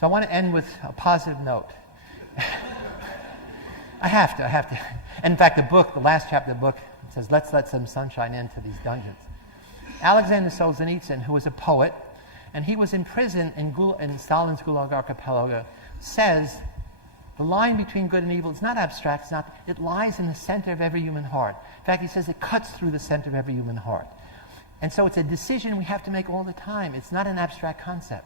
So I want to end with a positive note. I have to. And in fact, the last chapter of the book, it says, let's let some sunshine into these dungeons. Alexander Solzhenitsyn, who was a poet, and he was in prison in Stalin's Gulag Archipelago, says the line between good and evil is not abstract, it lies in the center of every human heart. In fact, he says it cuts through the center of every human heart. And so it's a decision we have to make all the time. It's not an abstract concept.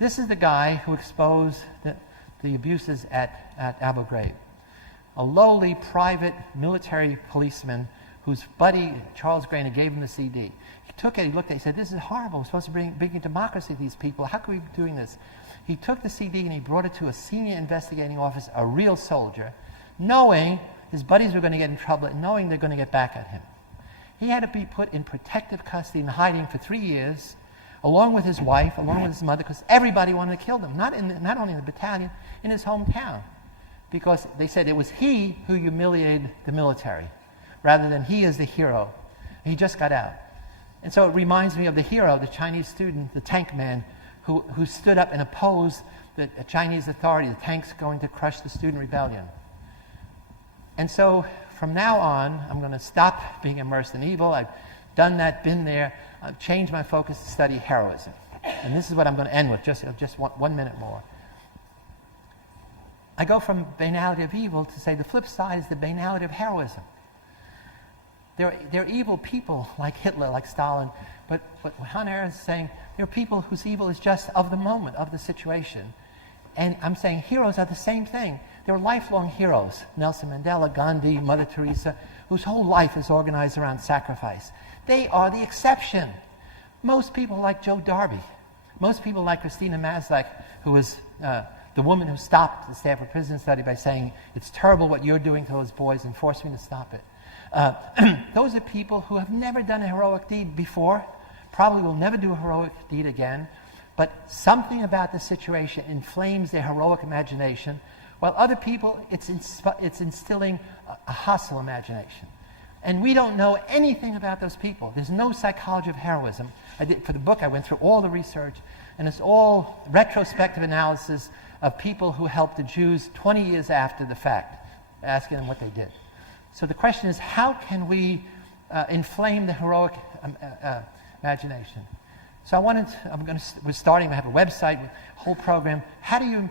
This is the guy who exposed the abuses at Abu Ghraib. A lowly private military policeman whose buddy, Charles Grainer, gave him the CD. He took it, he looked at it, he said, this is horrible. We're supposed to bring democracy to these people. How can we be doing this? He took the CD and he brought it to a senior investigating officer, a real soldier, knowing his buddies were going to get in trouble and knowing they're going to get back at him. He had to be put in protective custody and hiding for 3 years, along with his wife, along with his mother, because everybody wanted to kill them, not only in the battalion, in his hometown. Because they said it was he who humiliated the military, rather than he as the hero. And he just got out. And so it reminds me of the hero, the Chinese student, the tank man, who stood up and opposed the Chinese authority, the tanks going to crush the student rebellion. And so from now on, I'm going to stop being immersed in evil. I've done that, been there. I've changed my focus to study heroism. And this is what I'm going to end with, just 1 minute more. I go from banality of evil to say the flip side is the banality of heroism. There are evil people like Hitler, like Stalin, but what Hannah Arendt is saying, there are people whose evil is just of the moment, of the situation. And I'm saying heroes are the same thing. There are lifelong heroes, Nelson Mandela, Gandhi, Mother Teresa, whose whole life is organized around sacrifice. They are the exception. Most people like Joe Darby. Most people like Christina Maslach, who was the woman who stopped the Stanford Prison Study by saying, it's terrible what you're doing to those boys and forced me to stop it. Those are people who have never done a heroic deed before, probably will never do a heroic deed again, but something about the situation inflames their heroic imagination, while other people, it's instilling a hostile imagination. And we don't know anything about those people. There's no psychology of heroism. For the book, I went through all the research, and it's all retrospective analysis of people who helped the Jews 20 years after the fact, asking them what they did. So the question is, how can we inflame the heroic imagination? So we're starting, I have a website, a whole program. How do you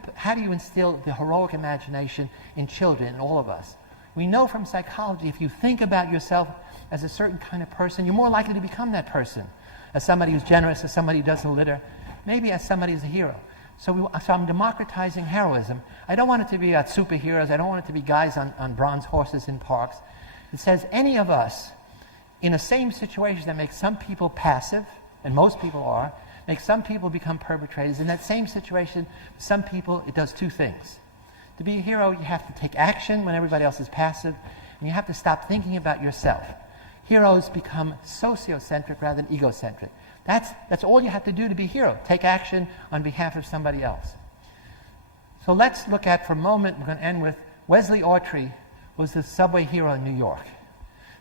instill the heroic imagination in children, in all of us? We know from psychology, if you think about yourself as a certain kind of person, you're more likely to become that person. As somebody who's generous, as somebody who doesn't litter, maybe as somebody who's a hero. So I'm democratizing heroism. I don't want it to be about superheroes. I don't want it to be guys on bronze horses in parks. It says any of us in the same situation that makes some people passive, and most people are, makes some people become perpetrators. In that same situation, some people, it does two things. To be a hero, you have to take action when everybody else is passive, and you have to stop thinking about yourself. Heroes become sociocentric rather than egocentric. That's all you have to do to be a hero. Take action on behalf of somebody else. So let's look at, for a moment, we're going to end with, Wesley Autry was the subway hero in New York.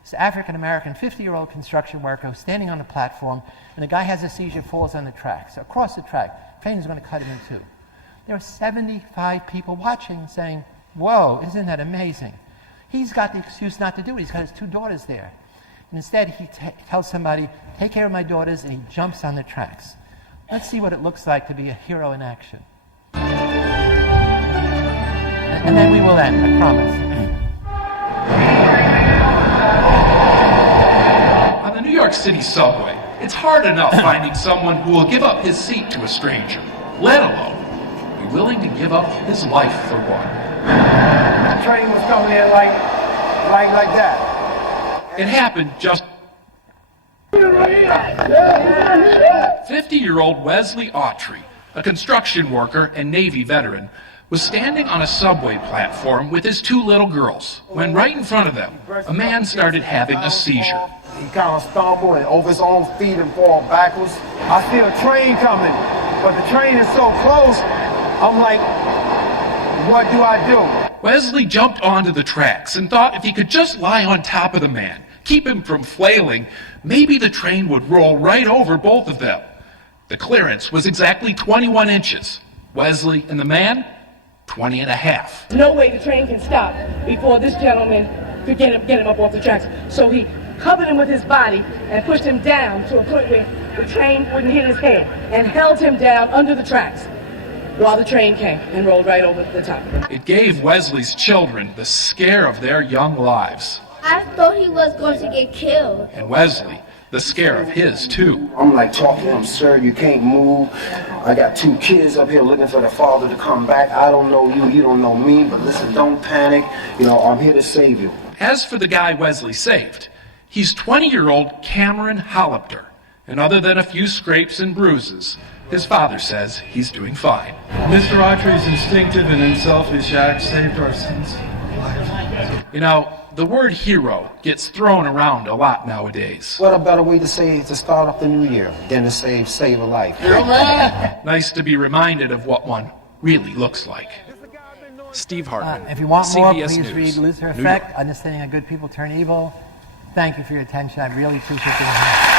This African-American 50-year-old construction worker who's standing on the platform, and the guy has a seizure, falls on the tracks. So across the track, train is going to cut him in two. There are 75 people watching saying, whoa, isn't that amazing? He's got the excuse not to do it. He's got his 2 daughters there. And instead, he tells somebody, take care of my daughters, and he jumps on the tracks. Let's see what it looks like to be a hero in action. And then we will end, I promise. On the New York City subway, it's hard enough finding someone who will give up his seat to a stranger, let alone be willing to give up his life for one. The train was coming in like that. It happened just 50-year-old Wesley Autry, a construction worker and Navy veteran, was standing on a subway platform with his 2 little girls when right in front of them, a man started having a seizure. He kind of stumbled and over his own feet and fall backwards. I see a train coming, but the train is so close, I'm like, what do I do? Wesley jumped onto the tracks and thought if he could just lie on top of the man, keep him from flailing, maybe the train would roll right over both of them. The clearance was exactly 21 inches. Wesley and the man, 20 and a half. No way the train can stop before this gentleman could get him up off the tracks. So he covered him with his body and pushed him down to a point where the train wouldn't hit his head and held him down under the tracks while the train came and rolled right over the top. It gave Wesley's children the scare of their young lives. I thought he was going to get killed. And Wesley, the scare of his, too. I'm like talking to him, sir, you can't move. I got 2 kids up here looking for the father to come back. I don't know you, you don't know me, but listen, don't panic. You know, I'm here to save you. As for the guy Wesley saved, he's 20-year-old Cameron Hollipter. And other than a few scrapes and bruises, his father says he's doing fine. Mr. Autry's instinctive and unselfish act saved our son's life. You know, the word hero gets thrown around a lot nowadays. What a better way to say it, to start off the new year than to save a life. Nice to be reminded of what one really looks like. Steve Hartman, If you want more, CBS please News, read Lucifer New York. Effect, Understanding How Good People Turn Evil. Thank you for your attention. I really appreciate you here.